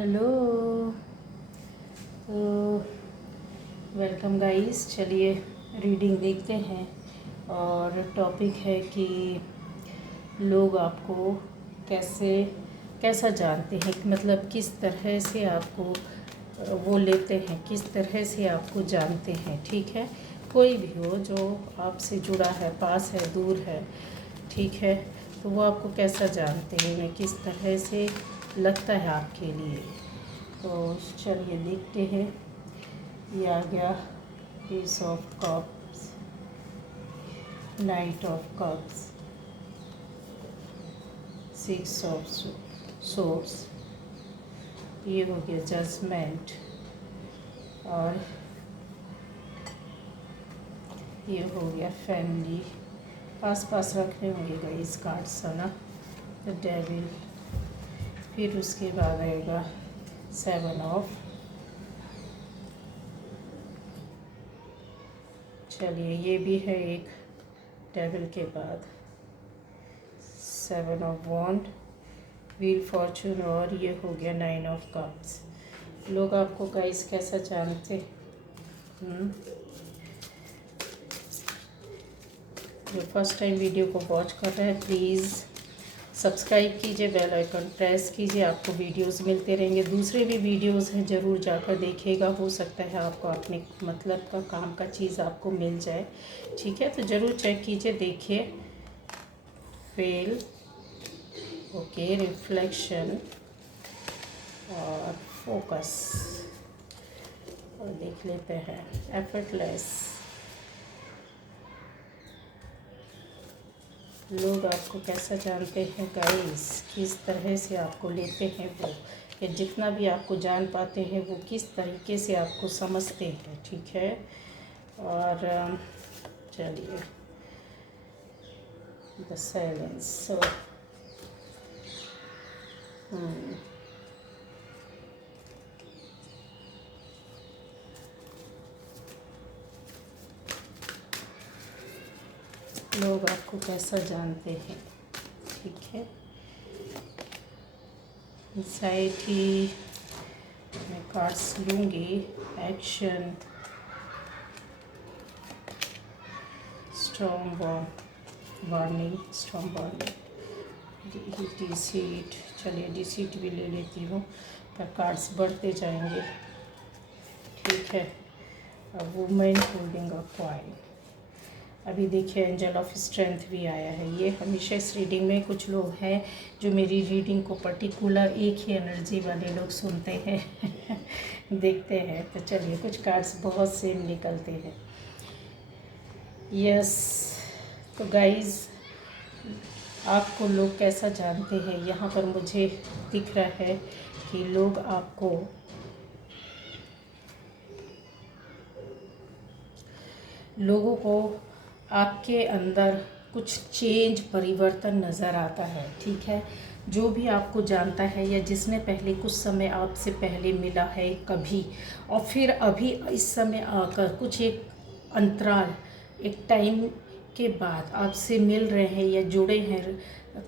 Hello. तो welcome guys, चलिए reading देखते हैं। और टॉपिक है कि लोग आपको कैसा जानते हैं, मतलब किस तरह से आपको वो लेते हैं, किस तरह से आपको जानते हैं। ठीक है, कोई भी हो जो आपसे जुड़ा है, पास है, दूर है, ठीक है, तो वो आपको कैसा जानते हैं, उन्हें किस तरह से लगता है आपके लिए। तो चलिए देखते हैं। ये आ गया piece of cups, knight of cups, six of swords, ये हो गया जजमेंट, और ये हो गया फैमिली। पास पास रखने होंगे गाइस कार्ड्स, है ना। द डेविल, फिर उसके बाद आएगा सेवन ऑफ, चलिए ये भी है एक डेविल के बाद, seven of wand, wheel fortune, और ये हो गया नाइन ऑफ कप्स। लोग आपको गाइस कैसा जानते हैं? जो फर्स्ट टाइम वीडियो को वॉच कर रहे हैं प्लीज़ सब्सक्राइब कीजिए, बेल आइकन प्रेस कीजिए, आपको वीडियोस मिलते रहेंगे। दूसरे भी वीडियोस हैं, ज़रूर जाकर देखिएगा, हो सकता है आपको अपने मतलब का काम का चीज़ आपको मिल जाए। ठीक है, तो ज़रूर चेक कीजिए, देखिए। फेल, ओके, रिफ्लेक्शन और फोकस, और देख लेते हैं एफर्टलेस। लोग आपको कैसा जानते हैं गाइस, किस तरह से आपको लेते हैं वो, या जितना भी आपको जान पाते हैं वो किस तरीके से आपको समझते हैं। ठीक है, और चलिए द साइलेंस। सो लोग आपको कैसा जानते हैं, ठीक है। एंग्जाइटी, मैं कार्ड्स लूँगी। Action, strong warning, strong warning, deceit, चलिए डिसीट भी ले लेती हूँ, पर कार्ड्स बढ़ते जाएंगे। ठीक है, वुमेन होल्डिंग अ कॉइन, अभी देखिए एंजल ऑफ स्ट्रेंथ भी आया है। ये हमेशा इस रीडिंग में कुछ लोग हैं जो मेरी रीडिंग को पर्टिकुलर एक ही एनर्जी वाले लोग सुनते हैं देखते हैं। तो चलिए कुछ कार्ड्स बहुत सेम निकलते हैं। यस, तो गाइज़ आपको लोग कैसा जानते हैं, यहाँ पर मुझे दिख रहा है कि लोग आपको लोगों को आपके अंदर कुछ चेंज, परिवर्तन नज़र आता है। ठीक है, जो भी आपको जानता है या जिसने पहले कुछ समय आपसे पहले मिला है कभी, और फिर अभी इस समय आकर कुछ एक अंतराल, एक टाइम के बाद आपसे मिल रहे हैं या जुड़े हैं,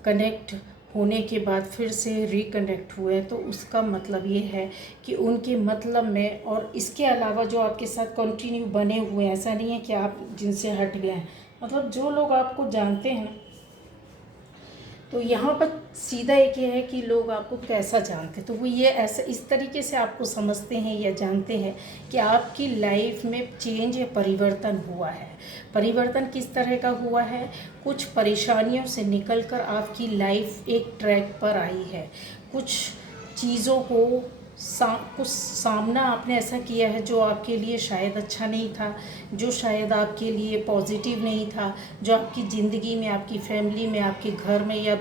कनेक्ट होने के बाद फिर से रिकनेक्ट हुए, तो उसका मतलब ये है कि उनके मतलब में, और इसके अलावा जो आपके साथ कंटिन्यू बने हुए हैं, ऐसा नहीं है कि आप जिनसे हट गए हैं। मतलब जो लोग आपको जानते हैं, तो यहाँ पर सीधा एक ये है कि लोग आपको कैसा जानते हैं, तो वो ये ऐसा इस तरीके से आपको समझते हैं या जानते हैं कि आपकी लाइफ में चेंज या परिवर्तन हुआ है। परिवर्तन किस तरह का हुआ है, कुछ परेशानियों से निकलकर आपकी लाइफ एक ट्रैक पर आई है। कुछ चीज़ों को कुछ सामना आपने ऐसा किया है जो आपके लिए शायद अच्छा नहीं था, जो शायद आपके लिए पॉजिटिव नहीं था, जो आपकी ज़िंदगी में, आपकी फैमिली में, आपके घर में, या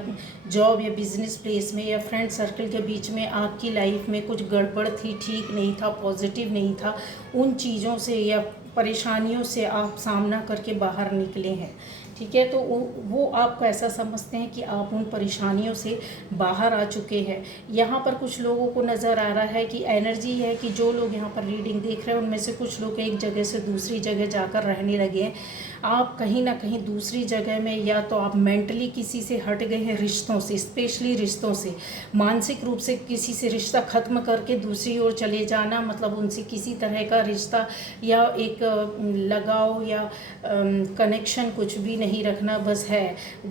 जॉब या बिजनेस प्लेस में, या फ्रेंड सर्कल के बीच में आपकी लाइफ में कुछ गड़बड़ थी, ठीक नहीं था, पॉजिटिव नहीं था। उन चीज़ों से या परेशानियों से आप सामना करके बाहर निकले हैं। ठीक है। तो वो आपको ऐसा समझते हैं कि आप उन परेशानियों से बाहर आ चुके हैं। यहाँ पर कुछ लोगों को नज़र आ रहा है कि एनर्जी है कि जो लोग यहाँ पर रीडिंग देख रहे हैं उनमें से कुछ लोग एक जगह से दूसरी जगह जाकर रहने लगे हैं। आप कहीं ना कहीं दूसरी जगह में, या तो आप मेंटली किसी से हट गए हैं, रिश्तों से, स्पेशली रिश्तों से, मानसिक रूप से किसी से रिश्ता ख़त्म करके दूसरी ओर चले जाना, मतलब उनसे किसी तरह का रिश्ता या एक लगाव या कनेक्शन कुछ भी नहीं रखना, बस है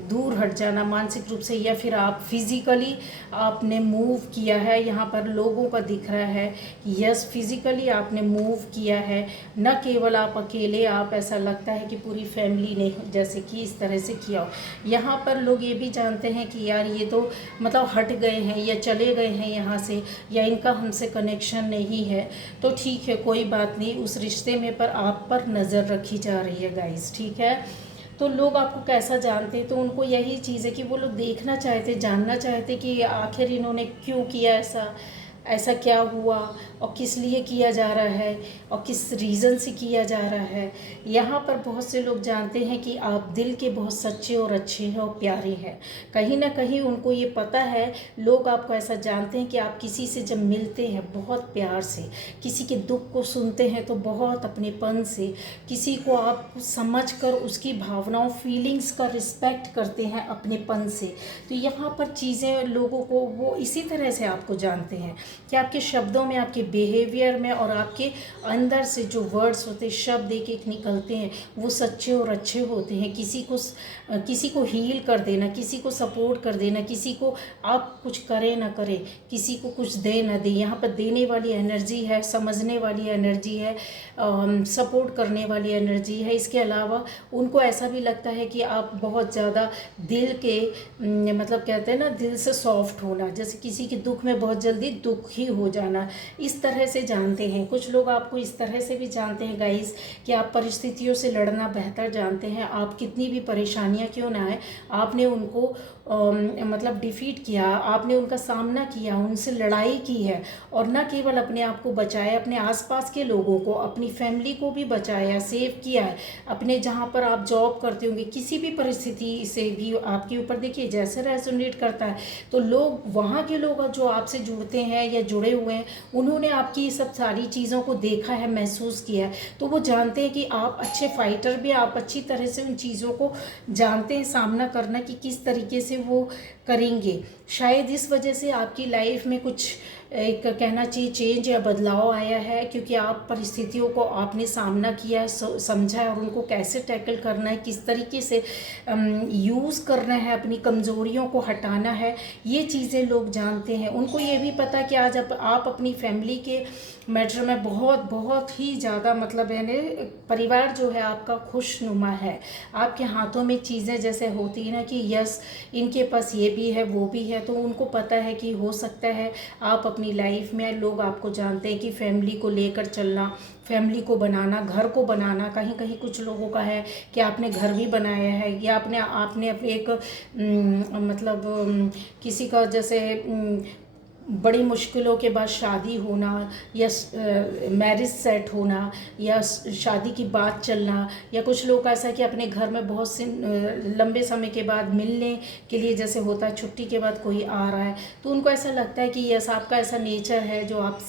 दूर हट जाना मानसिक रूप से। या फिर आप फिज़िकली आपने मूव किया है, यहाँ पर लोगों का दिख रहा है, यस फिज़िकली आपने मूव किया है, न केवल आप अकेले, आप ऐसा लगता है कि पूरी फैमिली ने जैसे कि इस तरह से किया हो। यहाँ पर लोग ये भी जानते हैं कि यार ये तो मतलब हट गए हैं या चले गए हैं यहाँ से, या इनका हमसे कनेक्शन नहीं है, तो ठीक है कोई बात नहीं, उस रिश्ते में पर आप पर नज़र रखी जा रही है गाइस, ठीक है। तो लोग आपको कैसा जानते हैं, तो उनको यही चीज़ है कि वो लोग देखना चाहते, जानना चाहते कि आखिर इन्होंने क्यों किया ऐसा, ऐसा क्या हुआ और किस लिए किया जा रहा है और किस रीज़न से किया जा रहा है। यहाँ पर बहुत से लोग जानते हैं कि आप दिल के बहुत सच्चे और अच्छे हैं और प्यारे हैं। कहीं ना कहीं उनको ये पता है, लोग आपको ऐसा जानते हैं कि आप किसी से जब मिलते हैं बहुत प्यार से, किसी के दुख को सुनते हैं तो बहुत अपनेपन से, किसी को आप समझ कर उसकी भावनाओं, फीलिंग्स का रिस्पेक्ट करते हैं अपनेपन से। तो यहाँ पर चीज़ें लोगों को वो इसी तरह से आपको जानते हैं कि आपके शब्दों में, आपके बिहेवियर में और आपके अंदर से जो वर्ड्स होते हैं, शब्द एक एक निकलते हैं, वो सच्चे और अच्छे होते हैं। किसी को हील कर देना, किसी को सपोर्ट कर देना, किसी को आप कुछ करें ना करें, किसी को कुछ दे ना दे, यहाँ पर देने वाली एनर्जी है, समझने वाली एनर्जी है, सपोर्ट करने वाली एनर्जी है। इसके अलावा उनको ऐसा भी लगता है कि आप बहुत ज़्यादा दिल के मतलब कहते हैं ना, दिल से सॉफ्ट होना, जैसे किसी के दुख में बहुत जल्दी दुखी हो जाना, इस तरह से जानते हैं। कुछ लोग आपको इस तरह से भी जानते हैं गाइस कि आप परिस्थितियों से लड़ना बेहतर जानते हैं। आप कितनी भी परेशानियां क्यों ना आए, आपने उनको मतलब डिफीट किया, आपने उनका सामना किया, उनसे लड़ाई की है, और न केवल अपने आप को बचाया, अपने आसपास के लोगों को, अपनी फैमिली को भी बचाया, सेव किया है। अपने जहाँ पर आप जॉब करते होंगे, किसी भी परिस्थिति से भी आपके ऊपर देखिए जैसे रेजोनेट करता है, तो लोग, वहाँ के लोग जो आपसे जुड़ते हैं या जुड़े हुए हैं, उन्होंने आपकी सब सारी चीज़ों को देखा है, महसूस किया है, तो वो जानते हैं कि आप अच्छे फाइटर भी, आप अच्छी तरह से उन चीज़ों को जानते हैं सामना करना कि किस तरीके से वो करेंगे। शायद इस वजह से आपकी लाइफ में कुछ एक कहना चाहिए चेंज या बदलाव आया है, क्योंकि आप परिस्थितियों को आपने सामना किया, समझा है, और उनको कैसे टैकल करना है, किस तरीके से यूज़ करना है, अपनी कमज़ोरियों को हटाना है, ये चीज़ें लोग जानते हैं। उनको ये भी पता कि आज आप अपनी फैमिली के मैटर में बहुत बहुत ही ज़्यादा मतलब यानी परिवार जो है आपका खुशनुमा है। आपके हाथों में चीज़ें जैसे होती है ना कि यस इनके पास ये भी है वो भी है, तो उनको पता है कि हो सकता है आप अपनी लाइफ में, लोग आपको जानते हैं कि फैमिली को लेकर चलना, फैमिली को बनाना, घर को बनाना। कहीं कहीं कुछ लोगों का है कि आपने घर भी बनाया है, या आपने एक मतलब किसी का जैसे बड़ी मुश्किलों के बाद शादी होना, या मैरिज सेट होना, या शादी की बात चलना, या कुछ लोग ऐसा है कि अपने घर में बहुत से लंबे समय के बाद मिलने के लिए जैसे होता है, छुट्टी के बाद कोई आ रहा है, तो उनको ऐसा लगता है कि यस आपका ऐसा नेचर है जो आप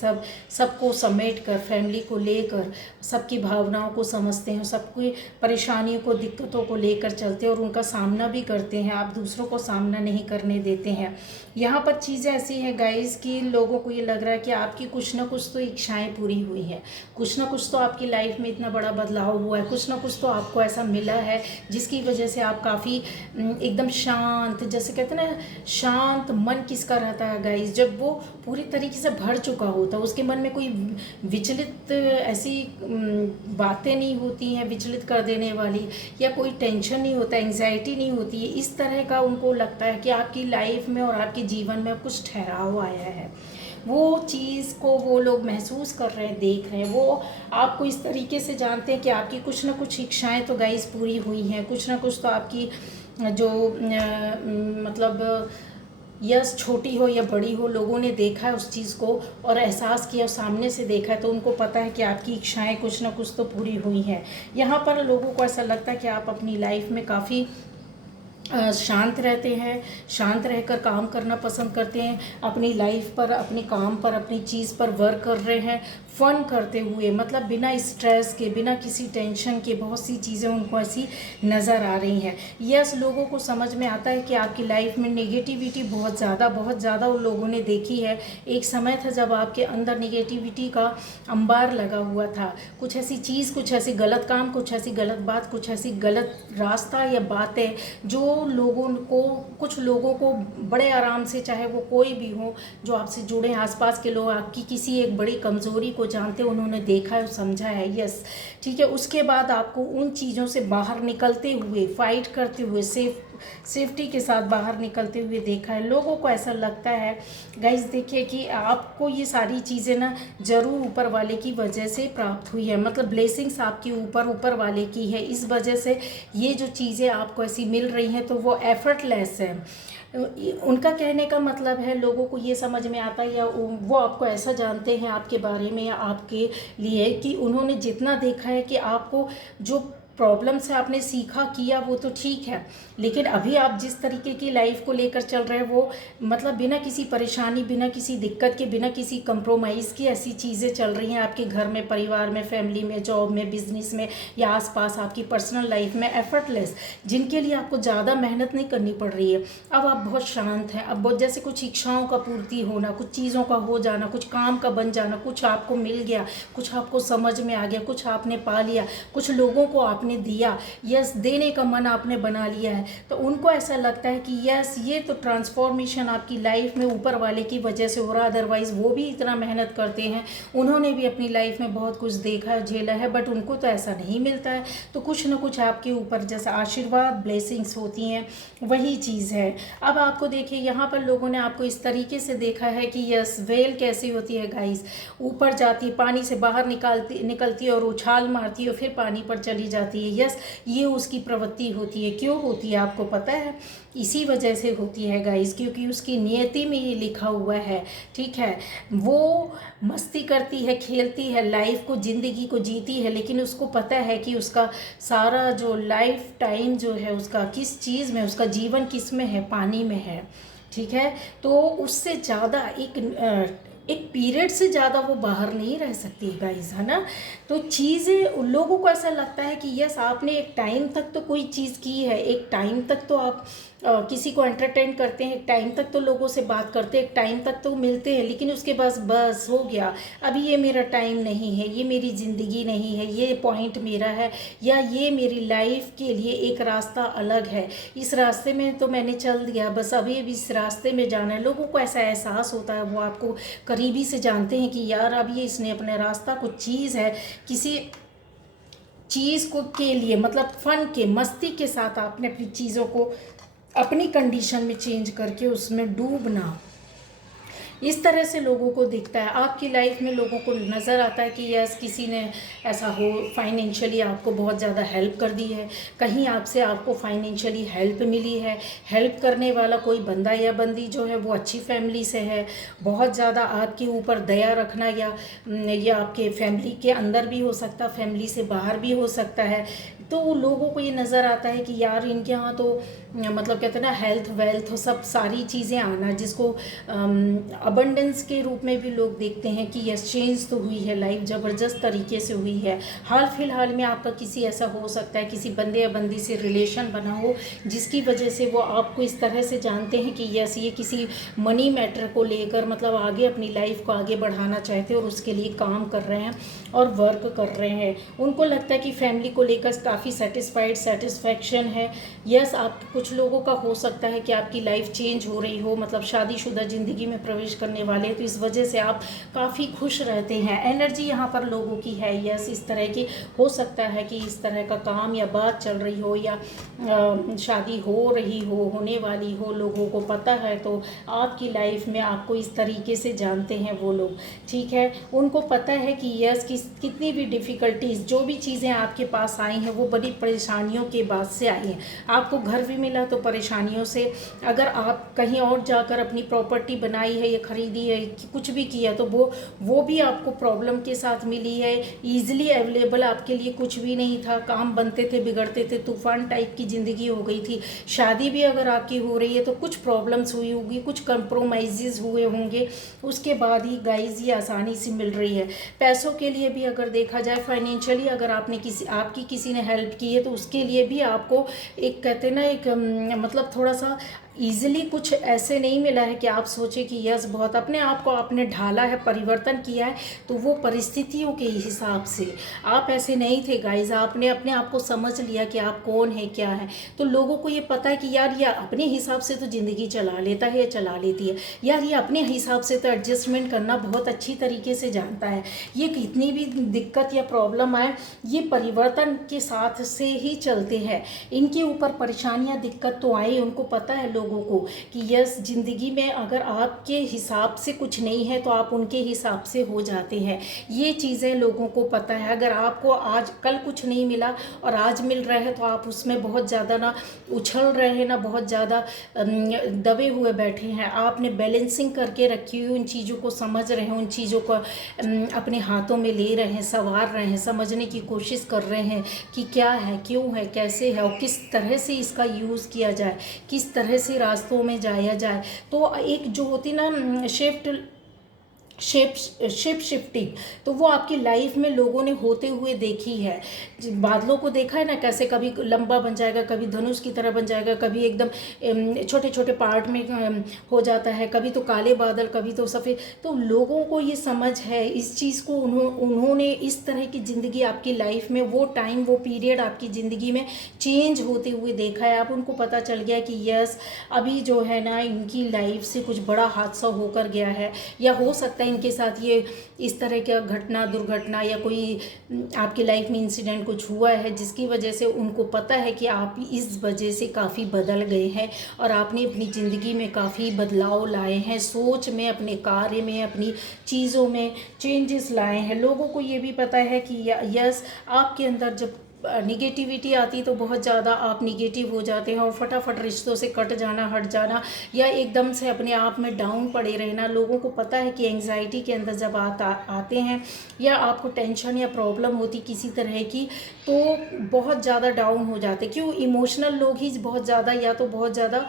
सबको समेट कर, फैमिली को लेकर, सबकी भावनाओं को समझते हैं, सबकी परेशानियों को, दिक्कतों को लेकर चलते हैं और उनका सामना भी करते हैं। आप दूसरों को सामना नहीं करने देते हैं। यहाँ पर चीज़ें ऐसी हैं गाइस कि लोगों को ये लग रहा है कि आपकी कुछ ना कुछ तो इच्छाएं पूरी हुई हैं, कुछ ना कुछ तो आपकी लाइफ में इतना बड़ा बदलाव हुआ है, कुछ ना कुछ तो आपको ऐसा मिला है जिसकी वजह से आप काफ़ी एकदम शांत, जैसे कहते हैं ना शांत मन किसका रहता है गाइस, जब वो पूरी तरीके से भर चुका होता है, उसके मन में कोई विचलित ऐसी बातें नहीं होती हैं विचलित कर देने वाली, या कोई टेंशन नहीं होता, एंग्जाइटी नहीं होती है, इस तरह का उनको लगता है कि आपकी लाइफ में और आपके जीवन में कुछ ठहराव आया है। वो चीज़ को वो लोग महसूस कर रहे हैं, देख रहे हैं, वो आपको इस तरीके से जानते हैं कि आपकी कुछ ना कुछ इच्छाएं तो गाइस पूरी हुई हैं, कुछ ना कुछ तो आपकी जो मतलब यस छोटी हो या बड़ी हो, लोगों ने देखा है उस चीज़ को और एहसास किया, सामने से देखा है, तो उनको पता है कि आपकी इच्छाएं कुछ ना कुछ तो पूरी हुई हैं। यहाँ पर लोगों को ऐसा लगता है कि आप अपनी लाइफ में काफ़ी शांत रहते हैं, शांत रहकर काम करना पसंद करते हैं, अपनी लाइफ पर, अपने काम पर, अपनी चीज़ पर वर्क कर रहे हैं, फ़न करते हुए, मतलब बिना स्ट्रेस के, बिना किसी टेंशन के, बहुत सी चीज़ें उनको ऐसी नज़र आ रही हैं। यस, लोगों को समझ में आता है कि आपकी लाइफ में नेगेटिविटी बहुत ज़्यादा उन लोगों ने देखी है। एक समय था जब आपके अंदर नेगेटिविटी का अंबार लगा हुआ था, कुछ ऐसी चीज़, कुछ ऐसी गलत काम, कुछ ऐसी गलत बात, कुछ ऐसी गलत रास्ता या बातें जो कुछ लोगों को बड़े आराम से, चाहे वो कोई भी हो जो आपसे जुड़े, आसपास के लोग आपकी किसी एक बड़ी कमज़ोरी को जानते, उन्होंने देखा है, समझा है। यस, ठीक है। उसके बाद आपको उन चीज़ों से बाहर निकलते हुए, फाइट करते हुए, सेफ्टी के साथ बाहर निकलते हुए देखा है। लोगों को ऐसा लगता है गाइस, देखिए कि आपको ये सारी चीज़ें ना ज़रूर ऊपर वाले की वजह से प्राप्त हुई है, मतलब ब्लेसिंग्स आपकी ऊपर वाले की है। इस वजह से ये जो चीज़ें आपको ऐसी मिल रही हैं तो वो एफर्टलेस है। उनका कहने का मतलब है, लोगों को ये समझ में आता है या वो आपको ऐसा जानते हैं आपके बारे में या आपके लिए कि उन्होंने जितना देखा है कि आपको जो प्रॉब्लम से आपने सीखा किया वो तो ठीक है, लेकिन अभी आप जिस तरीके की लाइफ को लेकर चल रहे हैं वो मतलब बिना किसी परेशानी, बिना किसी दिक्कत के, बिना किसी कंप्रोमाइज़ की ऐसी चीज़ें चल रही हैं आपके घर में, परिवार में, फैमिली में, जॉब में, बिजनेस में या आसपास आपकी पर्सनल लाइफ में, एफर्टलेस, जिनके लिए आपको ज़्यादा मेहनत नहीं करनी पड़ रही है। अब आप बहुत शांत हैं, अब बहुत जैसे कुछ इच्छाओं का पूर्ति होना, कुछ चीज़ों का हो जाना, कुछ काम का बन जाना, कुछ आपको मिल गया, कुछ आपको समझ में आ गया, कुछ आपने पा लिया, कुछ लोगों को आपने दिया, यस, देने का मन आपने बना लिया है, तो उनको ऐसा लगता है कि यस, ये तो ट्रांसफॉर्मेशन आपकी लाइफ में ऊपर वाले की वजह से हो रहा। अदरवाइज़ वो भी इतना मेहनत करते हैं, उन्होंने भी अपनी लाइफ में बहुत कुछ देखा है, झेला है, बट उनको तो ऐसा नहीं मिलता है। तो कुछ ना कुछ आपके ऊपर जैसे आशीर्वाद, ब्लेसिंग्स होती हैं, वही चीज़ है। अब आपको देखिए, यहाँ पर लोगों ने आपको इस तरीके से देखा है कि यस, वेल कैसी होती है गाइस, ऊपर जाती है, पानी से बाहर निकलती है और उछाल मारती है और फिर पानी पर चली जाती है। यस, ये उसकी प्रवृत्ति होती है। क्यों होती है आपको पता है? इसी वजह से होती है गाइस, क्योंकि उसकी नियति में ये लिखा हुआ है, ठीक है। वो मस्ती करती है, खेलती है, लाइफ को, ज़िंदगी को जीती है, लेकिन उसको पता है कि उसका सारा जो लाइफ टाइम जो है उसका किस चीज़ में, उसका जीवन किस में है, पानी में है, ठीक है। तो उससे ज़्यादा एक पीरियड से ज़्यादा वो बाहर नहीं रह सकती गाइस, है ना। तो चीज़ें, उन लोगों को ऐसा लगता है कि यस, आपने एक टाइम तक तो कोई चीज़ की है, एक टाइम तक तो आप किसी को एंटरटेन करते हैं, एक टाइम तक तो लोगों से बात करते हैं, एक टाइम तक तो मिलते हैं, लेकिन उसके बाद बस हो गया, अभी ये मेरा टाइम नहीं है, ये मेरी ज़िंदगी नहीं है, ये पॉइंट मेरा है, या ये मेरी लाइफ के लिए एक रास्ता अलग है, इस रास्ते में तो मैंने चल दिया, बस अभी इस रास्ते में जाना है। लोगों को ऐसा एहसास होता है, वो आपको करीबी से जानते हैं कि यार अब ये इसने अपने रास्ता, कुछ चीज़ है, किसी चीज़ को के लिए, मतलब फ़न के, मस्ती के साथ आपने अपनी चीज़ों को अपनी कंडीशन में चेंज करके उसमें डूबना, इस तरह से लोगों को दिखता है। आपकी लाइफ में लोगों को नज़र आता है कि यस, किसी ने ऐसा हो, फाइनेंशियली आपको बहुत ज़्यादा हेल्प कर दी है, कहीं आपसे आपको फाइनेंशियली हेल्प मिली है, हेल्प करने वाला कोई बंदा या बंदी जो है वो अच्छी फैमिली से है, बहुत ज़्यादा आपके ऊपर दया रखना, या आपके फैमिली के अंदर भी हो सकता, फैमिली से बाहर भी हो सकता है। तो लोगों को ये नज़र आता है कि यार इनके यहाँ तो मतलब कहते हैं ना, हेल्थ वेल्थ सब सारी चीज़ें आना, जिसको अबंडेंस के रूप में भी लोग देखते हैं कि यस, चेंज तो हुई है, लाइफ ज़बरदस्त तरीके से हुई है। हाल फिलहाल में आपका किसी ऐसा हो सकता है, किसी बंदे या बंदी से रिलेशन बना हो, जिसकी वजह से वो आपको इस तरह से जानते हैं कि यस, ये किसी मनी मैटर को लेकर, मतलब आगे अपनी लाइफ को आगे बढ़ाना चाहते हैं और उसके लिए काम कर रहे हैं और वर्क कर रहे हैं। उनको लगता है कि फैमिली को लेकर काफ़ी सेटिस्फैक्शन है। यस, आप कुछ लोगों का हो सकता है कि आपकी लाइफ चेंज हो रही हो, मतलब शादीशुदा ज़िंदगी में प्रवेश करने वाले हैं, तो इस वजह से आप काफ़ी खुश रहते हैं। एनर्जी यहाँ पर लोगों की है। यस, इस तरह की हो सकता है कि इस तरह का काम या बात चल रही हो, या शादी हो रही हो, होने वाली हो, लोगों को पता है, तो आपकी लाइफ में आपको इस तरीके से जानते हैं वो लोग, ठीक है। उनको पता है कि यस, कितनी भी डिफ़िकल्टीज़, जो भी चीज़ें आपके पास आई हैं वो बड़ी परेशानियों के बाद से आई हैं। आपको घर भी मिल मिला तो परेशानियों से, अगर आप कहीं और जाकर अपनी प्रॉपर्टी बनाई है या ख़रीदी है, कुछ भी किया, तो वो भी आपको प्रॉब्लम के साथ मिली है। ईज़िली अवेलेबल आपके लिए कुछ भी नहीं था, काम बनते थे बिगड़ते थे, तूफ़ान टाइप की ज़िंदगी हो गई थी। शादी भी अगर आपकी हो रही है तो कुछ प्रॉब्लम्स हुई होगी, कुछ कंप्रोमाइज़ हुए होंगे, उसके बाद ही गाइज़ ये आसानी से मिल रही है। पैसों के लिए भी अगर देखा जाए, फाइनेंशियली अगर आपने आपकी किसी ने हेल्प की है तो उसके लिए भी आपको एक कहते हैं ना, एक मतलब थोड़ा सा ईज़िली कुछ ऐसे नहीं मिला है कि आप सोचें कि यस बहुत अपने आप को आपने ढाला है, परिवर्तन किया है, तो वो परिस्थितियों के हिसाब से। आप ऐसे नहीं थे गाइज, आपने अपने आप को समझ लिया कि आप कौन है क्या है। तो लोगों को ये पता है कि यार ये अपने हिसाब से तो ज़िंदगी चला लेता है या चला लेती है, यार ये अपने हिसाब से तो एडजस्टमेंट करना बहुत अच्छी तरीके से जानता है। ये कितनी भी दिक्कत या प्रॉब्लम आए, ये परिवर्तन के साथ से ही चलते हैं। इनके ऊपर परेशानियाँ दिक्कत तो आई, उनको पता है लोगों को कि यस ज़िंदगी में अगर आपके हिसाब से कुछ नहीं है तो आप उनके हिसाब से हो जाते हैं। ये चीज़ें लोगों को पता है। अगर आपको आज कल कुछ नहीं मिला और आज मिल रहा है तो आप उसमें बहुत ज़्यादा ना उछल रहे हैं, ना बहुत ज़्यादा दबे हुए बैठे हैं। आपने बैलेंसिंग करके रखी हुई उन चीज़ों को समझ रहे हैं, उन चीज़ों को अपने हाथों में ले रहे हैं, संवार रहे हैं, समझने की कोशिश कर रहे हैं कि क्या है, क्यों है, कैसे है और किस तरह से इसका यूज़ किया जाए, किस तरह से रास्तों में जाया जाए। तो एक जो होती ना शेप शिफ्टिंग, तो वो आपकी लाइफ में लोगों ने होते हुए देखी है। बादलों को देखा है ना, कैसे कभी लंबा बन जाएगा, कभी धनुष की तरह बन जाएगा, कभी एकदम छोटे छोटे पार्ट में हो जाता है, कभी तो काले बादल, कभी तो सफ़ेद। तो लोगों को ये समझ है इस चीज़ को, उन्होंने इस तरह की ज़िंदगी आपकी लाइफ में वो टाइम, वो पीरियड आपकी ज़िंदगी में चेंज होते हुए देखा है। अब उनको पता चल गया कि यस अभी जो है ना इनकी लाइफ से कुछ बड़ा हादसा होकर गया है, या हो सकता है इनके साथ ये इस तरह का घटना, दुर्घटना या कोई आपकी लाइफ में इंसिडेंट कुछ हुआ है जिसकी वजह से उनको पता है कि आप इस वजह से काफ़ी बदल गए हैं और आपने अपनी ज़िंदगी में काफ़ी बदलाव लाए हैं, सोच में, अपने कार्य में, अपनी चीज़ों में चेंजेस लाए हैं। लोगों को ये भी पता है कि यस आपके अंदर जब निगेटिविटी आती तो बहुत ज़्यादा आप निगेटिव हो जाते हैं और फटाफट रिश्तों से कट जाना, हट जाना, या एकदम से अपने आप में डाउन पड़े रहना। लोगों को पता है कि एंग्जाइटी के अंदर जब आते हैं या आपको टेंशन या प्रॉब्लम होती किसी तरह की, तो बहुत ज़्यादा डाउन हो जाते। क्यों? इमोशनल लोग ही बहुत ज़्यादा या तो बहुत ज़्यादा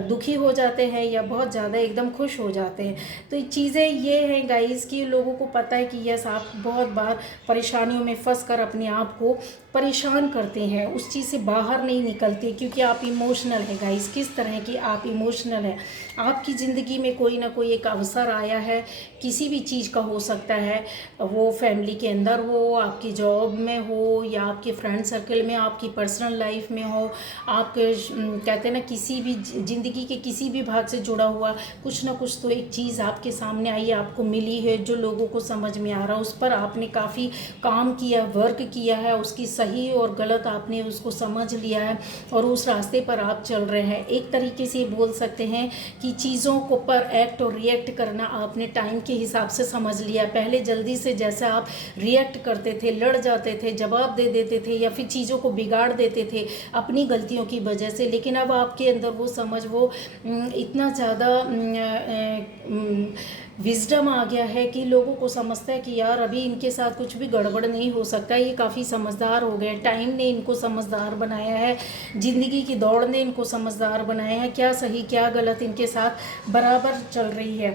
दुखी हो जाते हैं या बहुत ज़्यादा एकदम खुश हो जाते हैं। तो चीज़ें ये हैं गाइस कि लोगों को पता है कि यस आप बहुत बार परेशानियों में फंस कर अपने आप को परेशान करते हैं, उस चीज़ से बाहर नहीं निकलते क्योंकि आप इमोशनल हैं गाइस। किस तरह की आप इमोशनल हैं? आपकी ज़िंदगी में कोई ना कोई एक अवसर आया है, किसी भी चीज़ का हो सकता है, वो फैमिली के अंदर हो, आपकी जॉब में हो, या आपके फ्रेंड सर्कल में, आपकी पर्सनल लाइफ में हो, आपके कहते हैं ना किसी भी ज़िंदगी के किसी भी भाग से जुड़ा हुआ कुछ ना कुछ तो एक चीज़ आपके सामने आई, आपको मिली है जो लोगों को समझ में आ रहा है, उस पर आपने काफ़ी काम किया, वर्क किया है, उसकी सही और गलत आपने उसको समझ लिया है और उस रास्ते पर आप चल रहे हैं। एक तरीके से बोल सकते हैं कि चीज़ों को पर एक्ट और रिएक्ट करना आपने टाइम के हिसाब से समझ लिया। पहले जल्दी से जैसे आप रिएक्ट करते थे, लड़ जाते थे, जवाब दे देते थे या फिर चीज़ों को बिगाड़ देते थे अपनी गलतियों की वजह से, लेकिन अब आपके अंदर वो समझ, वो इतना ज़्यादा विजडम आ गया है कि लोगों को समझता है कि यार अभी इनके साथ कुछ भी गड़बड़ नहीं हो सकता, ये काफ़ी समझदार हो गए, टाइम ने इनको समझदार बनाया है, ज़िंदगी की दौड़ ने इनको समझदार बनाया है, क्या सही क्या गलत इनके साथ बराबर चल रही है।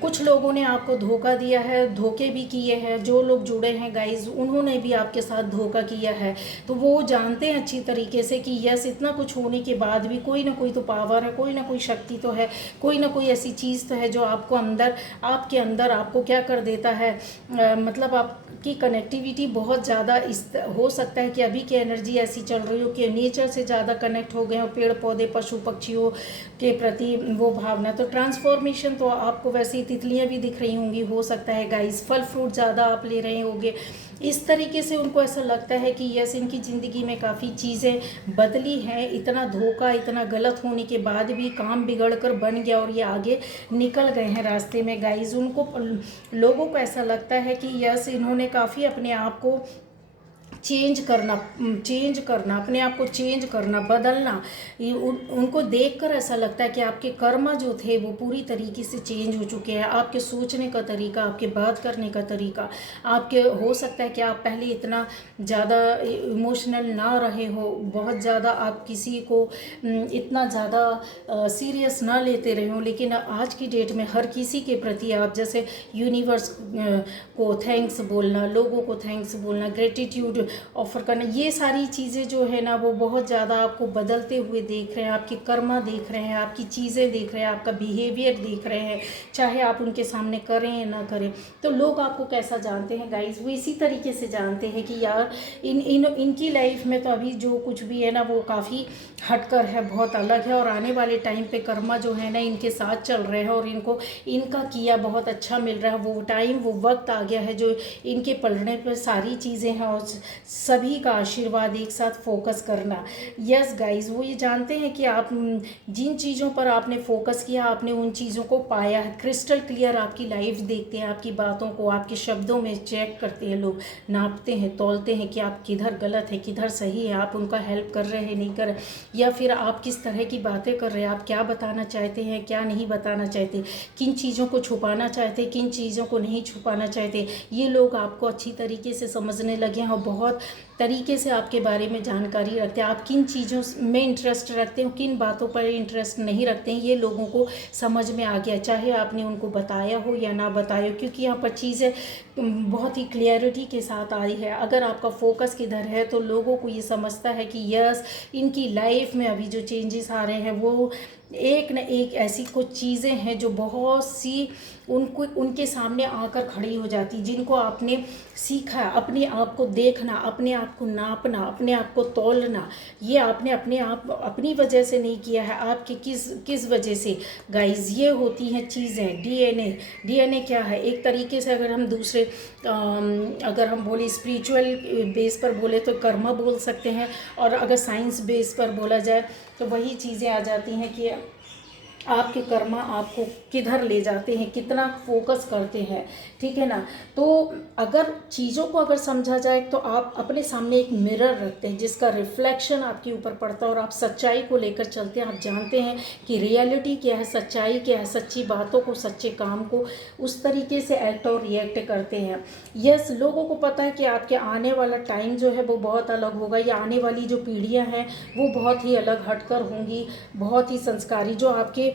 कुछ लोगों ने आपको धोखा दिया है, धोखे भी किए हैं, जो लोग जुड़े हैं गाइज उन्होंने भी आपके साथ धोखा किया है, तो वो जानते हैं अच्छी तरीके से कि यस इतना कुछ होने के बाद भी कोई ना कोई तो पावर है, कोई ना कोई शक्ति तो है, कोई ना कोई ऐसी चीज़ तो है जो आपको आपके अंदर आपको क्या कर देता है, मतलब आपकी कनेक्टिविटी बहुत ज़्यादा हो सकता है कि अभी की एनर्जी ऐसी चल रही हो कि नेचर से ज़्यादा कनेक्ट हो गए हो, पेड़ पौधे पशु पक्षियों के प्रति वो भावना। तो ट्रांसफॉर्मेशन तो आपको वैसे ही तितलियाँ भी दिख रही होंगी, हो सकता है गाइस फल फ्रूट ज़्यादा आप ले रहे होंगे। इस तरीके से उनको ऐसा लगता है कि यस इनकी ज़िंदगी में काफ़ी चीज़ें बदली हैं, इतना धोखा, इतना गलत होने के बाद भी काम बिगड़ कर बन गया और ये आगे निकल गए हैं रास्ते में गाइज। उनको लोगों को ऐसा लगता है कि यस इन्होंने काफ़ी अपने आप को चेंज करना, अपने आप को चेंज करना, बदलना। उनको देखकर ऐसा लगता है कि आपके कर्म जो थे वो पूरी तरीके से चेंज हो चुके हैं। आपके सोचने का तरीका, आपके बात करने का तरीका, आपके हो सकता है कि आप पहले इतना ज़्यादा इमोशनल ना रहे हो, बहुत ज़्यादा आप किसी को इतना ज़्यादा सीरियस ना लेते रहे हो, लेकिन आज की डेट में हर किसी के प्रति आप जैसे यूनिवर्स को थैंक्स बोलना, लोगों को थैंक्स बोलना, ग्रेटिट्यूड ऑफर करना, ये सारी चीज़ें जो है ना वो बहुत ज़्यादा आपको बदलते हुए देख रहे हैं। आपके कर्मा देख रहे हैं, आपकी चीज़ें देख रहे हैं, आपका बिहेवियर देख रहे हैं, चाहे आप उनके सामने करें या ना करें। तो लोग आपको कैसा जानते हैं गाइस, वो इसी तरीके से जानते हैं कि यार इनकी लाइफ में तो अभी जो कुछ भी है ना वो काफ़ी हटकर है, बहुत अलग है, और आने वाले टाइम पे कर्मा जो है ना इनके साथ चल रहे हैं और इनको इनका किया बहुत अच्छा मिल रहा है। वो टाइम, वो वक्त आ गया है जो इनके पलड़ने पर सारी चीज़ें हैं, और सभी का आशीर्वाद एक साथ फोकस करना। यस गाइस, वो ये जानते हैं कि आप जिन चीज़ों पर आपने फोकस किया, आपने उन चीज़ों को पाया है। क्रिस्टल क्लियर आपकी लाइफ देखते हैं, आपकी बातों को, आपके शब्दों में चेक करते हैं लोग, नापते हैं, तौलते हैं कि आप किधर गलत है, किधर सही है, आप उनका हेल्प कर रहे हैं, नहीं कर रहे, या फिर आप किस तरह की बातें कर रहे हैं, आप क्या बताना चाहते हैं, क्या नहीं बताना चाहते, किन चीज़ों को छुपाना चाहते, किन चीज़ों को नहीं छुपाना चाहते। ये लोग आपको अच्छी तरीके से समझने लगे हैं और बहुत तरीके से आपके बारे में जानकारी रखते हैं। आप किन चीज़ों में इंटरेस्ट रखते हो, किन बातों पर इंटरेस्ट नहीं रखते हैं, ये लोगों को समझ में आ गया, चाहे आपने उनको बताया हो या ना बताया हो, क्योंकि यहाँ पर चीज़ें बहुत ही क्लियरिटी के साथ आई है। अगर आपका फोकस किधर है तो लोगों को ये समझता है कि यस, इनकी लाइफ में अभी जो चेंजेस आ रहे हैं वो एक न एक ऐसी कुछ चीज़ें हैं जो बहुत सी उनके सामने आकर खड़ी हो जाती, जिनको आपने सीखा अपने आप को देखना, अपने आप को नापना, अपने आप को तौलना। ये आपने अपने आप अपनी वजह से नहीं किया है, आपके किस वजह से गाइस, ये होती हैं चीज़ें। डीएनए क्या है, एक तरीके से अगर हम दूसरे अगर हम बोले स्पिरिचुअल बेस पर बोले तो कर्मा बोल सकते हैं, और अगर साइंस बेस पर बोला जाए तो वही चीज़ें आ जाती हैं कि आपके कर्मा आपको किधर ले जाते हैं, कितना फोकस करते हैं, ठीक है ना। तो अगर चीज़ों को अगर समझा जाए तो आप अपने सामने एक मिरर रखते हैं जिसका रिफ्लेक्शन आपके ऊपर पड़ता है, और आप सच्चाई को लेकर चलते हैं। आप जानते हैं कि रियलिटी क्या है, सच्चाई क्या है, सच्ची बातों को, सच्चे काम को उस तरीके से एक्ट और रिएक्ट करते हैं। यस, लोगों को पता है कि आपके आने वाला टाइम जो है वो बहुत अलग होगा, या आने वाली जो पीढ़ियाँ हैं वो बहुत ही अलग हटकर होंगी, बहुत ही संस्कारी। जो आपके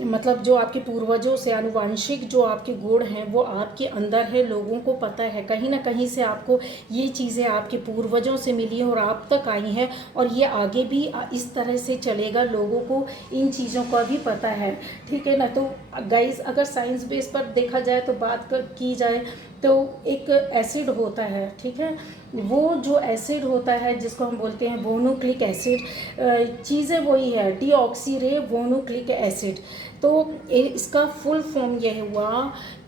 मतलब जो आपके पूर्वजों से आनुवांशिक जो आपके गुण हैं वो आपके अंदर है, लोगों को पता है। कहीं ना कहीं से आपको ये चीज़ें आपके पूर्वजों से मिली हैं और आप तक आई हैं, और ये आगे भी इस तरह से चलेगा, लोगों को इन चीज़ों का भी पता है, ठीक है ना। तो गाइस, अगर साइंस बेस पर देखा जाए तो की जाए तो एक एसिड होता है, ठीक है, वो जो एसिड होता है जिसको हम बोलते हैं वोनोक्लिक एसिड, चीज़ें वही है, डीऑक्सी वोनोक्लिक एसिड। तो इसका फुल फॉर्म यह हुआ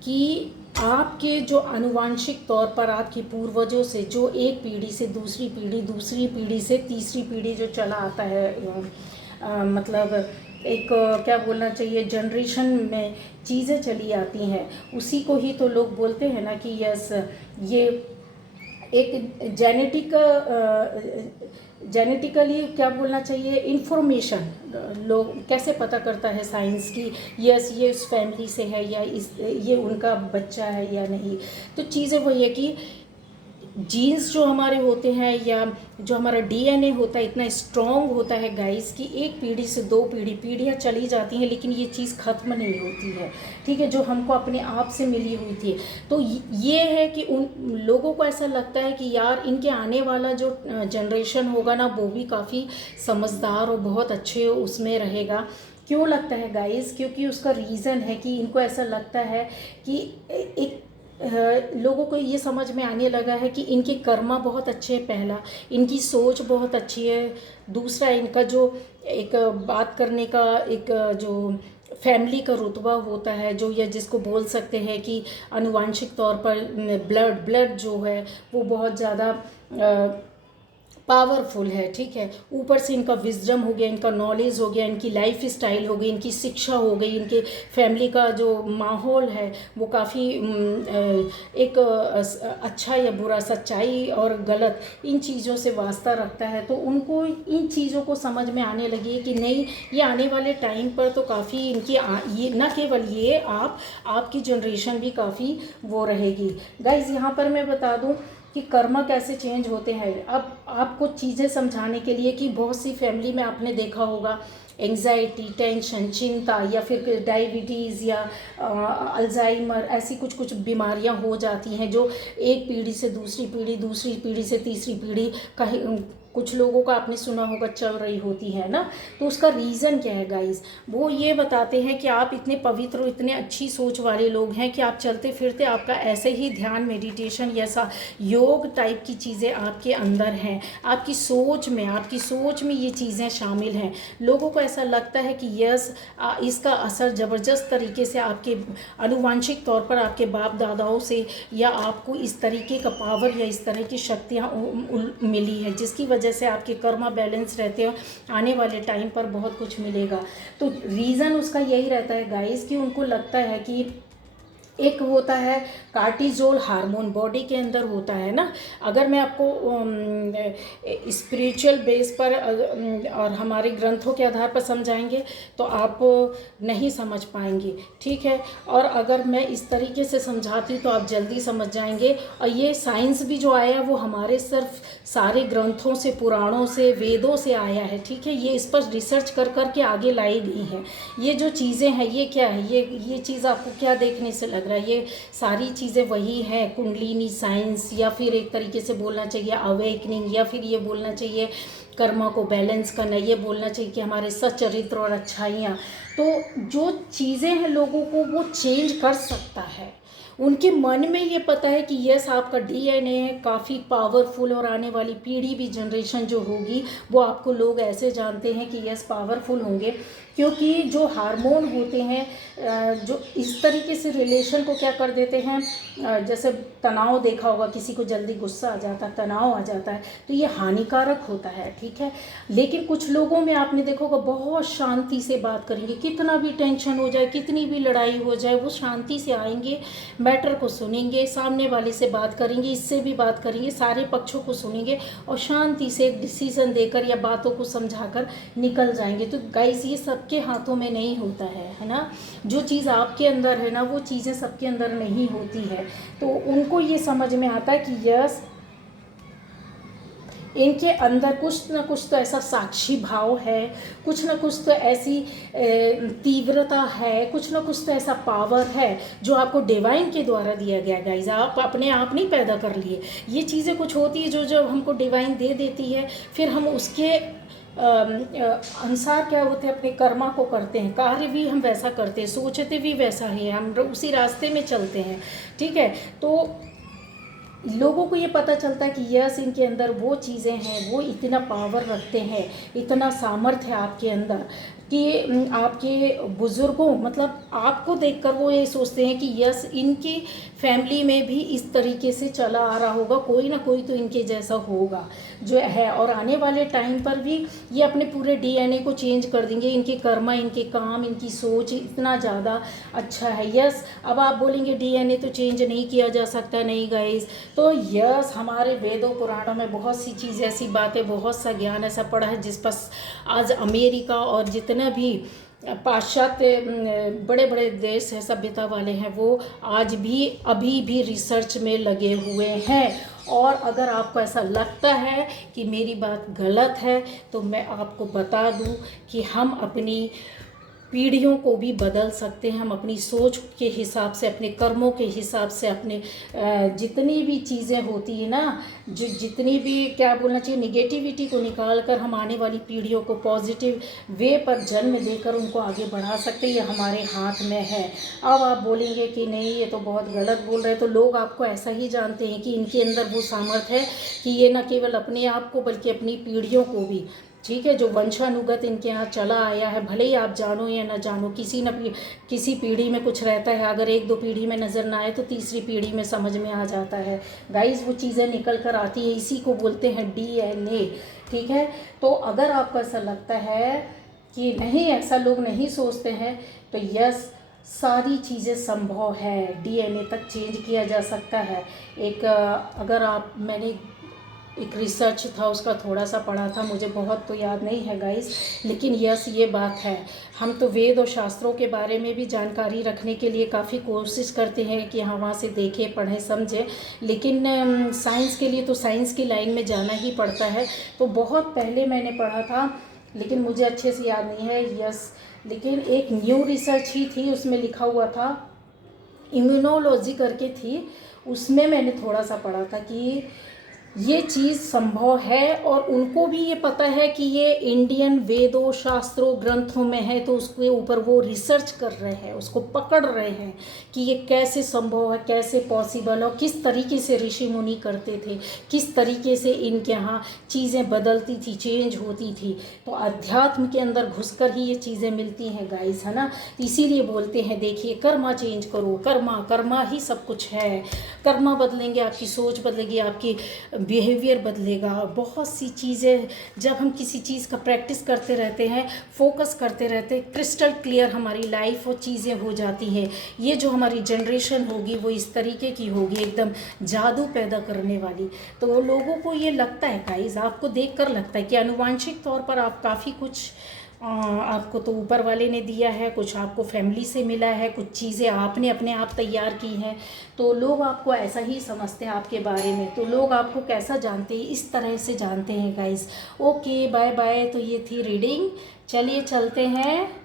कि आपके जो आनुवांशिक तौर पर आपके पूर्वजों से जो एक पीढ़ी से दूसरी पीढ़ी, दूसरी पीढ़ी से तीसरी पीढ़ी जो चला आता है, मतलब एक क्या बोलना चाहिए, जनरेशन में चीज़ें चली आती हैं, उसी को ही तो लोग बोलते हैं ना कि यस, ये एक जेनेटिकली क्या बोलना चाहिए, इन्फॉर्मेशन लोग कैसे पता करता है साइंस की, यस ये उस फैमिली से है या ये उनका बच्चा है या नहीं। तो चीज़ें वही है कि जीन्स जो हमारे होते हैं या जो हमारा डीएनए होता है इतना स्ट्रॉन्ग होता है गाइस कि एक पीढ़ी से दो पीढ़ियाँ चली जाती हैं, लेकिन ये चीज़ ख़त्म नहीं होती है, ठीक है, जो हमको अपने आप से मिली हुई थी। तो ये है कि उन लोगों को ऐसा लगता है कि यार इनके आने वाला जो जनरेशन होगा ना वो भी काफ़ी समझदार और बहुत अच्छे उसमें रहेगा। क्यों लगता है गाइस, क्योंकि उसका रीज़न है कि इनको ऐसा लगता है कि एक लोगों को ये समझ में आने लगा है कि इनके कर्मा बहुत अच्छे हैं, पहला इनकी सोच बहुत अच्छी है, दूसरा इनका जो एक बात करने का एक जो फैमिली का रुतबा होता है, जो या जिसको बोल सकते हैं कि आनुवांशिक तौर पर ब्लड जो है वो बहुत ज़्यादा पावरफुल है, ठीक है। ऊपर से इनका विजडम हो गया, इनका नॉलेज हो गया, इनकी लाइफ स्टाइल हो गई, इनकी शिक्षा हो गई, इनके फैमिली का जो माहौल है वो काफ़ी एक अच्छा या बुरा, सच्चाई और गलत, इन चीज़ों से वास्ता रखता है। तो उनको इन चीज़ों को समझ में आने लगी है कि नहीं, ये आने वाले टाइम पर तो काफ़ी इनकी ये न केवल ये आपकी जनरेशन भी काफ़ी वो रहेगी। गाइज़ यहाँ पर मैं बता दूँ कि कर्मा कैसे चेंज होते हैं। अब आपको चीज़ें समझाने के लिए कि बहुत सी फैमिली में आपने देखा होगा एंग्जाइटी, टेंशन, चिंता या फिर डायबिटीज़ या अल्जाइमर, ऐसी कुछ कुछ बीमारियां हो जाती हैं जो एक पीढ़ी से दूसरी पीढ़ी से तीसरी पीढ़ी कहीं कुछ लोगों का आपने सुना होगा चल रही होती है ना। तो उसका रीज़न क्या है गाइस? वो ये बताते हैं कि आप इतने पवित्र और इतने अच्छी सोच वाले लोग हैं कि आप चलते फिरते आपका ऐसे ही ध्यान, मेडिटेशन या योग टाइप की चीज़ें आपके अंदर हैं, आपकी सोच में ये चीज़ें शामिल हैं। लोगों को ऐसा लगता है कि यस, इसका असर ज़बरदस्त तरीके से आपके आनुवांशिक तौर पर आपके बाप दादाओं से या आपको इस तरीके का पावर या इस तरह की शक्तियाँ मिली है, जिसकी वजह से आपके कर्मा बैलेंस रहते हैं, आने वाले टाइम पर बहुत कुछ मिलेगा। तो रीज़न उसका यही रहता है गाइस कि उनको लगता है कि एक होता है कार्टिजोल हार्मोन बॉडी के अंदर होता है ना। अगर मैं आपको स्पिरिचुअल बेस पर और हमारे ग्रंथों के आधार पर समझाएंगे तो आप नहीं समझ पाएंगे, ठीक है। और अगर मैं इस तरीके से समझाती तो आप जल्दी समझ जाएंगे। और ये साइंस भी जो आया वो हमारे सिर्फ सारे ग्रंथों से, पुराणों से, वेदों से आया है, ठीक है। ये इस पर रिसर्च कर कर के आगे लाई गई हैं। ये जो चीज़ें हैं ये क्या है, ये चीज़ आपको क्या देखने से लग रहा है? ये सारी चीज़ें वही हैं, कुंडलिनी साइंस, या फिर एक तरीके से बोलना चाहिए अवेकनिंग, या फिर ये बोलना चाहिए कर्मा को बैलेंस करना, ये बोलना चाहिए कि हमारे सच्चरित्र और अच्छाइयाँ। तो जो चीज़ें हैं लोगों को वो चेंज कर सकता है। उनके मन में ये पता है कि यस, आपका डीएनए है काफ़ी पावरफुल, और आने वाली पीढ़ी भी, जनरेशन जो होगी वो आपको लोग ऐसे जानते हैं कि यस पावरफुल होंगे, क्योंकि जो हार्मोन होते हैं जो इस तरीके से रिलेशन को क्या कर देते हैं, जैसे तनाव देखा होगा, किसी को जल्दी गुस्सा आ जाता है, तनाव आ जाता है, तो ये हानिकारक होता है, ठीक है। लेकिन कुछ लोगों में आपने देखा होगा बहुत शांति से बात करेंगे, कितना भी टेंशन हो जाए, कितनी भी लड़ाई हो जाए, वो शांति से आएंगे, मैटर को सुनेंगे, सामने वाले से बात करेंगे, इससे भी बात करेंगे, सारे पक्षों को सुनेंगे और शांति से एक डिसीजन देकर या बातों को समझाकर निकल जाएंगे। तो गाइस ये सबके हाथों में नहीं होता है ना। जो चीज़ आपके अंदर है ना वो चीज़ें सबके अंदर नहीं होती है। तो उनको ये समझ में आता है कि यस, इनके अंदर कुछ ना कुछ तो ऐसा साक्षी भाव है, कुछ ना कुछ तो ऐसी तीव्रता है, कुछ ना कुछ तो ऐसा पावर है जो आपको डिवाइन के द्वारा दिया गया। गाइज आप अपने आप नहीं पैदा कर लिए, ये चीज़ें कुछ होती है जो जब हमको डिवाइन दे देती है, फिर हम उसके अनुसार क्या होते हैं, अपने कर्मा को करते हैं, कार्य भी हम वैसा करते हैं, सोचते भी वैसा ही, हम उसी रास्ते में चलते हैं, ठीक है। तो लोगों को ये पता चलता है कि यस, इनके अंदर वो चीज़ें हैं, वो इतना पावर रखते हैं, इतना सामर्थ्य है आपके अंदर कि आपके बुज़ुर्गों, मतलब आपको देखकर वो ये सोचते हैं कि यस, इनकी फैमिली में भी इस तरीके से चला आ रहा होगा, कोई ना कोई तो इनके जैसा होगा जो है। और आने वाले टाइम पर भी ये अपने पूरे डीएनए को चेंज कर देंगे। इनके कर्मा, इनके काम, इनकी सोच इतना ज़्यादा अच्छा है। यस, अब आप बोलेंगे डीएनए तो चेंज नहीं किया जा सकता, नहीं गाइस, तो यस, हमारे वेदों पुराणों में बहुत सी चीज़, ऐसी बातें, बहुत सा ज्ञान ऐसा पड़ा है जिस पर आज अमेरिका और जितना भी पाश्चात्य बड़े बड़े देश हैं, सभ्यता वाले हैं, वो आज भी अभी भी रिसर्च में लगे हुए हैं। और अगर आपको ऐसा लगता है कि मेरी बात गलत है तो मैं आपको बता दूं कि हम अपनी पीढ़ियों को भी बदल सकते हैं। हम अपनी सोच के हिसाब से, अपने कर्मों के हिसाब से, अपने जितनी भी चीज़ें होती है ना, जो जितनी भी क्या बोलना चाहिए, निगेटिविटी को निकाल कर हम आने वाली पीढ़ियों को पॉजिटिव वे पर जन्म देकर उनको आगे बढ़ा सकते हैं। ये हमारे हाथ में है। अब आप बोलेंगे कि नहीं, ये तो बहुत गलत बोल रहे हैं, तो लोग आपको ऐसा ही जानते हैं कि इनके अंदर वो सामर्थ्य है कि ये न केवल अपने आप को बल्कि अपनी पीढ़ियों को भी ठीक है, जो वंशानुगत इनके यहाँ चला आया है, भले ही आप जानो या ना जानो, किसी पीढ़ी में कुछ रहता है, अगर एक दो पीढ़ी में नज़र ना आए तो तीसरी पीढ़ी में समझ में आ जाता है गाइस, वो चीज़ें निकल कर आती है, इसी को बोलते हैं डीएनए। ठीक है, तो अगर आपको ऐसा लगता है कि नहीं, ऐसा लोग नहीं सोचते हैं, तो यस, सारी चीज़ें संभव है, डीएनए तक चेंज किया जा सकता है। अगर आप, मैंने एक रिसर्च था उसका थोड़ा सा पढ़ा था, मुझे बहुत तो याद नहीं है गाइस, लेकिन यस ये बात है। हम तो वेद और शास्त्रों के बारे में भी जानकारी रखने के लिए काफ़ी कोशिश करते हैं कि हाँ वहाँ से देखें, पढ़ें, समझें, लेकिन साइंस के लिए तो साइंस की लाइन में जाना ही पड़ता है। तो बहुत पहले मैंने पढ़ा था, लेकिन मुझे अच्छे से याद नहीं है, यस, लेकिन एक न्यू रिसर्च ही थी, उसमें लिखा हुआ था, इम्यूनोलॉजी करके थी, उसमें मैंने थोड़ा सा पढ़ा था कि ये चीज़ संभव है, और उनको भी ये पता है कि ये इंडियन वेदों, शास्त्रों, ग्रंथों में है, तो उसके ऊपर वो रिसर्च कर रहे हैं, उसको पकड़ रहे हैं कि ये कैसे संभव है, कैसे पॉसिबल हो, किस तरीके से ऋषि मुनि करते थे, किस तरीके से इनके यहाँ चीज़ें बदलती थी, चेंज होती थी। तो अध्यात्म के अंदर घुसकर ही ये चीज़ें मिलती हैं गाइस, है ना। इसीलिए बोलते हैं, देखिए, कर्मा चेंज करो, कर्मा कर्मा ही सब कुछ है। कर्मा बदलेंगे, आपकी सोच बदलेगी, आपकी बिहेवियर बदलेगा। बहुत सी चीज़ें, जब हम किसी चीज़ का प्रैक्टिस करते रहते हैं, फोकस करते रहते हैं, क्रिस्टल क्लियर हमारी लाइफ और चीज़ें हो जाती हैं। ये जो हमारी जनरेशन होगी वो इस तरीके की होगी, एकदम जादू पैदा करने वाली। तो लोगों को ये लगता है गाइस, आपको देखकर लगता है कि आनुवांशिक तौर पर आप काफ़ी कुछ, आपको तो ऊपर वाले ने दिया है, कुछ आपको फैमिली से मिला है, कुछ चीज़ें आपने अपने आप तैयार की हैं, तो लोग आपको ऐसा ही समझते हैं आपके बारे में। तो लोग आपको कैसा जानते हैं, इस तरह से जानते हैं गाइस। Okay, bye bye. तो ये थी रीडिंग, चलिए चलते हैं।